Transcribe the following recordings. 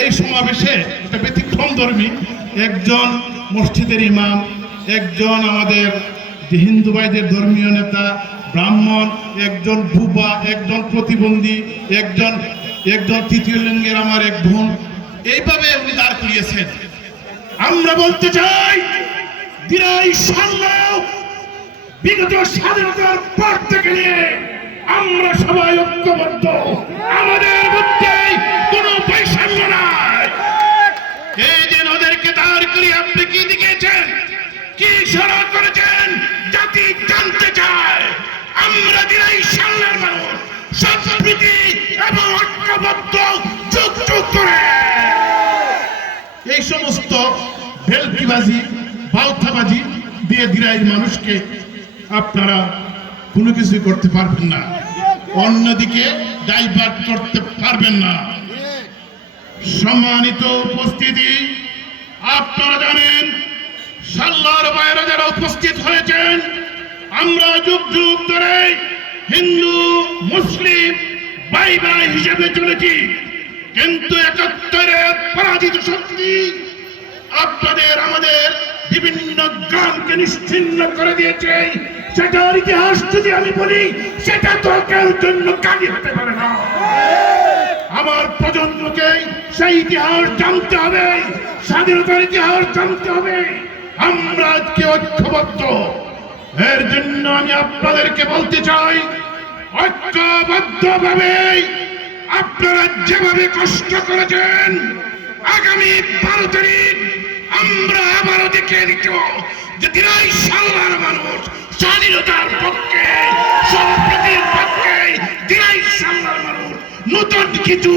এই সমাবেশে একটা ব্যতিক্রমধর্মী একজন মসজিদের ইমাম, একজন আমাদের যে হিন্দু ভাইদের ধর্মীয় নেতা, ব্রাহ্মণ, একজন বুবা, একজন প্রতিবন্ধী, একজন তৃতীয় লিঙ্গের আমার এক বোন, এইভাবে উনি দাঁড় করিয়েছেন। আমরা বলতে চাই দিরাই সামলাও বিগত স্বাধীনতার পর থেকে নিয়ে আমরা সবাই ঐক্যবদ্ধ, আমাদের মধ্যে কোনো বৈষম্য নাই। এই দিন ওদেরকে দাঁড় করিয়ে আপনি কি দেখিয়েছেন, কি ইশারা করেছেন, জাতি জানতে চায়। আমরা দিরাই সামলার মানুষ সম্প্রীতি এবং ঐক্যবদ্ধ যুগ যুগ করে এই সমস্ত ভেলকিবাজি বাউথাবাজি দিয়ে দিরাইয়ের মানুষকে আপনারা কোনো কিছু করতে পারবেন না, অন্যদিকে ডাইভার্ট করতে পারবেন না। সম্মানিত উপস্থিতি, আপনারা জানেন সাল্লার বাইরে যারা উপস্থিত হয়েছেন, আমরা যুগ যুগ ধরে হিন্দু মুসলিম ভাই ভাই হিসেবে চলেছি, কিন্তু ৭১-এর পরাজিত শক্তি আপনাদের আমাদের বিভিন্ন গ্রামকে নিশ্চিহ্ন করে দিয়েছে। সেটার ইতিহাস যদি আমি বলি, সেটা তো কেউ জন্য কাজে হতে পারে না। আমার প্রজন্মকে সেই ইতিহাস জানতে হবে, স্বাধীনতার ইতিহাস জানতে হবে। আমরা আজকে ঐক্যবদ্ধ, এর জন্য আমি আপনাদেরকে বলতে চাই, ঐক্যবদ্ধভাবে আপনারা যেভাবে কষ্ট করেছেন, আগামী 12 তারিখ আমরা আবারও দেখিয়ে দিত যে দিরাই সাল্লার মানুষ স্বাধীনতার পক্ষে, সম্প্রীতির পক্ষে। দিরাই সাল্লার মানুষ নতুন কিছু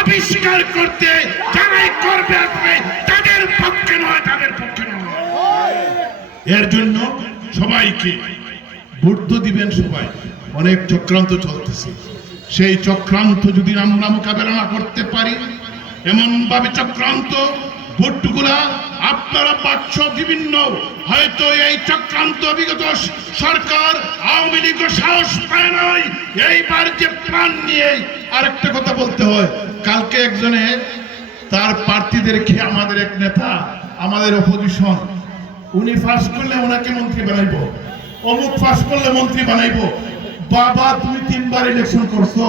আবিষ্কার করতে যারাই করবে আসবে, তাদের পক্ষে নয়, তাদের পক্ষে নয়। এর জন্য সবাইকে ভোট দিবেন। সবাই অনেক চক্রান্ত চলতেছে, সেই চক্রান্ত যদি আমরা মোকাবেলা না করতে পারি, এমন ভাবে চক্রান্ত ভোটগুলা আপনারা পাচ্ছ বিভিন্ন, হয়তো এই চক্রান্ত বিগত সরকার আওয়ামী লীগ সাহস পায় নাই। এইবার যে প্ল্যান নিয়ে আরেকটা কথা বলতে হয়, কালকে একজনে তার প্রার্থীদেরকে, আমাদের এক নেতা, আমাদের অপোজিশন, উনি ফাঁস করলে ওনাকে মন্ত্রী বানাইবো, অমুক ফাঁস করলে মন্ত্রী বানাইবো। বাবা তুমি 3 বার ইলেকশন করছো,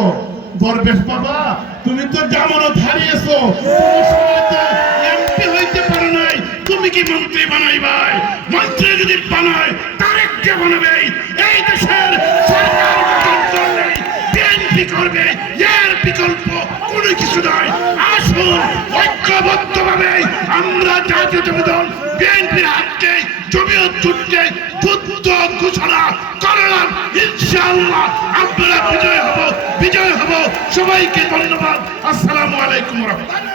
দরবেশ বাবা তুমি তো জামানত হারিয়েছো, এমপি হইতে পারো নাই, তুমি কি মন্ত্রী বানাইবাই? মন্ত্রী যদি বানায় তারেককে বানাবে। এই দেশের সরকার গঠন করলে বিএনপি করবে, এর বিকল্প কোনো কিছু নয়। আসুন ঐক্যবদ্ধভাবে আমরা জাতীয় দল বিএনপির হাতকে জমিয়ত জুটকে যুদ্ধ ঘোষণা করলাম। ইনশাআল্লাহ আমরা বিজয় হব। সবাইকে ধন্যবাদ। আসসালামু আলাইকুম ওয়া রাহমাতুল্লাহ।